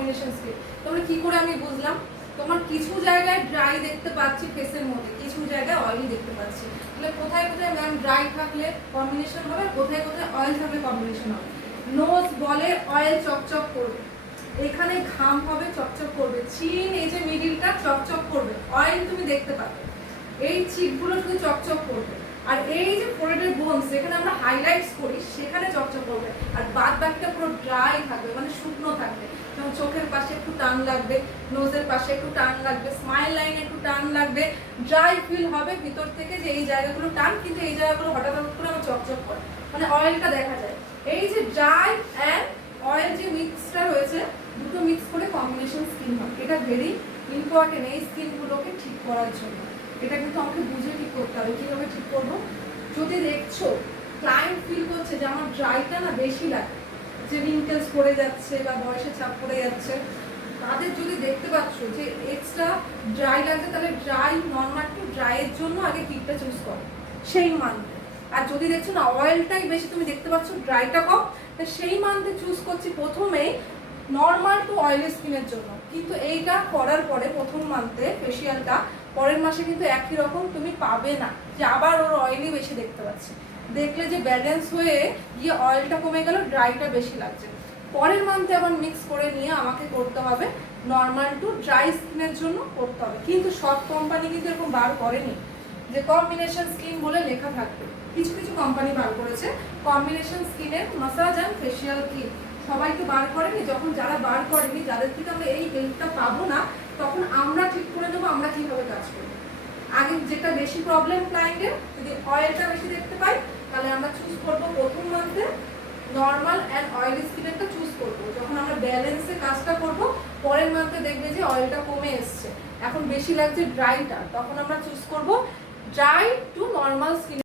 Combination skin. তোমরা কি করে আমি বুঝলাম? তোমার কিছু জায়গায় ড্রাই দেখতে পাচ্ছি ফেসের মধ্যে, কিছু জায়গায় অয়েলি দেখতে পাচ্ছি। তাহলে কোথায় কোথায় ম্যাম ড্রাই থাকলে কম্বিনেশন হবে, কোথায় কোথায় অয়েল থাকলে কম্বিনেশন হবে? নোজ বলে অয়েল চকচক করবে, এখানে ঘাম হবে চকচক করবে, চিন এই যে মিডিলটা চকচক করবে, অয়েল তুমি দেখতে পাবে। এই চিকগুলো শুধু চকচক করবে, আর এই যে ফোরহেডের বোনস যেখানে আমরা হাইলাইটস করি সেখানে চকচক করবে, আর বাদ বাকিটা পুরো ড্রাই থাকবে, মানে শুকনো থাকবে। যেমন চোখের পাশে একটু টান লাগবে, নোজের পাশে একটু টান লাগবে, স্মাইল লাইনে একটু টান লাগবে, ড্রাই ফিল হবে ভিতর থেকে যে এই জায়গাগুলো টান, কিন্তু এই জায়গাগুলো হঠাৎ হঠাৎ করে আমার চকচক করে, মানে অয়েলটা দেখা যায়। এই যে ড্রাই অ্যান্ড অয়েল যে মিক্সটা রয়েছে, দুটো মিক্স করে কম্বিনেশন স্কিন হয়। এটা ভেরি ইম্পর্টেন্ট এই স্কিনগুলোকে ঠিক করার জন্য। এটা কিন্তু আমাকে বুঝে ঠিক করতে হবে। কীভাবে ঠিক করবো? যদি দেখছো ক্লায়েন্ট ফিল করছে যে আমার ড্রাইটা না বেশি লাগে, যে রিঙ্কেলস পড়ে যাচ্ছে বা বয়সে ছাপ পড়ে যাচ্ছে, তাদের যদি দেখতে পাচ্ছ যে এক্সট্রা ড্রাই লাগছে, তাহলে ড্রাই নর্মাল টু ড্রাইয়ের জন্য আগে কিটটা চুজ করো সেই মান্থে। আর যদি দেখছো না অয়েলটাই বেশি তুমি দেখতে পাচ্ছ ড্রাইটা কম, তা সেই মান্থে চুজ করছি প্রথমেই নর্মাল টু অয়েলি স্কিনের জন্য। কিন্তু এইটা করার পরে প্রথম মান্থে ফেসিয়ালটা, পরের মাসে কিন্তু একই রকম তুমি পাবে না যে আবার ওর অয়েলি বেশি দেখতে পাচ্ছি। দেখলে যে ব্যালেন্স হয়ে গিয়ে অয়েলটা কমে গেল, ড্রাইটা বেশি লাগছে, পরের মান্থে আবার মিক্স করে নিয়ে আমাকে করতে হবে নর্মাল টু ড্রাই স্কিনের জন্য করতে হবে। কিন্তু সব কোম্পানি কিন্তু এরকম বার করেনি যে কম্বিনেশন স্কিন বলে লেখা থাকবে। কিছু কিছু কোম্পানি বার করেছে কম্বিনেশন স্কিনের মাসাজ অ্যান্ড ফেসিয়াল কিট, সবাই তো বার করেনি। যখন যারা বার করেনি, যাদের থেকে আমরা এই হেল্পটা পাবো না, তখন আমরা ঠিক করে নেবো আমরা কিভাবে কাজ করবো। আগে যেটা বেশি প্রবলেম ক্লায়েন্টের, যদি অয়েলটা বেশি দেখতে পাই, তাহলে আমরা চুজ করবো প্রথম মান্থে নর্মাল অ্যান্ড অয়েলি স্কিনেরটা চুজ করবো। যখন আমরা ব্যালেন্সে কাজটা করবো, পরের মান্থে দেখবে যে অয়েলটা কমে এসছে, এখন বেশি লাগছে ড্রাইটা, তখন আমরা চুজ করবো ড্রাই টু নর্মাল স্কিন।